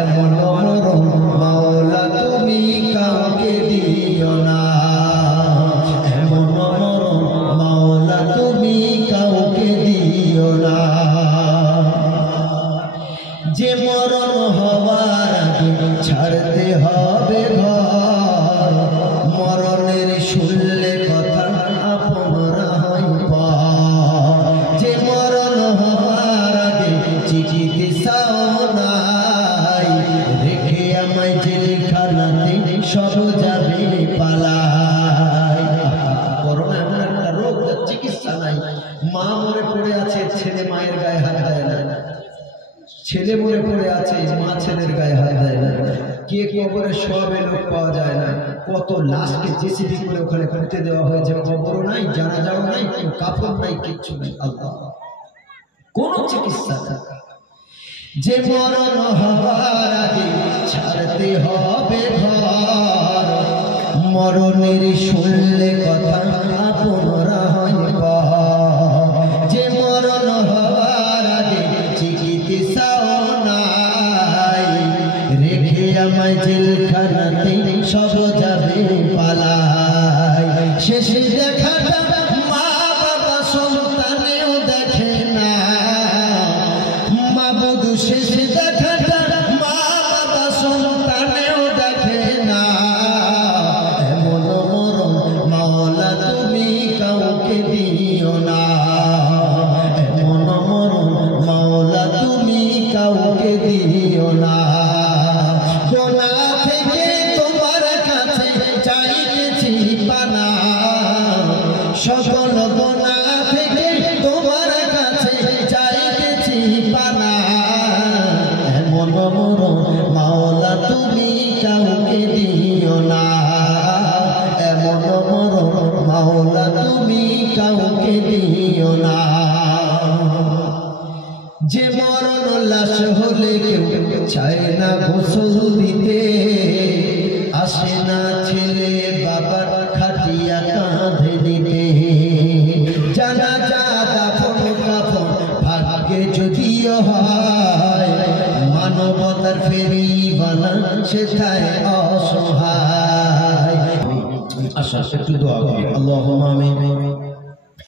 এমন মরণ মাওলা তুমি কাউকে দিও না, এমন মরণ মাওলা তুমি কাউকে দিও না। যে মরণ হওয়ার আগে ছাড়তে হবে ঘর, মরণের শুনলে কথা আপনারা হয় পার। যে মরণ হওয়ার আগে চিকিৎসাও নাই, রেখে আমায় জেলখানাতে সব যাবে পালাই। করোনা এমন একটা রোগ, যার চিকিৎসা নাই। মা মরে পড়ে আছে, ছেলে মায়ের গায়ে হাত দেয় না। ছেলে মরে পড়ে আছে, মা ছেলের গায়ে হাত দেয় না। কে কবরে শোয়াবে লোক পাওয়া যায় না। কত লাশকে জেসিবি করে ওখানে পুঁতে দেওয়া হয়েছে, কবরও নাই, জানাজাও নাই, কাফন নাই, কিচ্ছু নাই। আল্লাহ, কোন চিকিৎসা নাই। যে মরণ হওয়ার আগে ছাড়তে হবে ঘর, মরণের শুনলে কথা আপনারা হয় পার। যে মরণ হওয়ার আগে চিকিৎসাও নাই, রেখে আমায় জেলখানাতে সব যাবে পালাই। শেষ দেখাটা মা বাবা সন্তানেও দেখে না, মাবুদ শেষ দেখাটা মা বাবা সন্তানেও দেখে না। এমন মরণ মাওলা তুমি কাউকে দিও না, এমন মরণ মাওলা তুমি কাউকে দিও না। গোনা থেকে তোমার কাছে চাইতেছি পানা, সকল গোনা থেকে তোমার কাছে চাইতেছি পানা। এমন মরণ মাওলা তুমি কাউকে দিও না, এমন মরণ মাওলা তুমি কাউকে দিও না। যে মরণ লাশ হলে কেউ চায় না গোসল দিতে, আসে না ছেলে বাবার খাটিয়া কাঁধে দিতে। জানাজা দাফন কাফন ভাগ্যে যদিও হয়, মানবতার ফেরি বানা সেটাই অসহায়। আশা একটু দোয়া করি, আল্লাহুম্মা আমিন।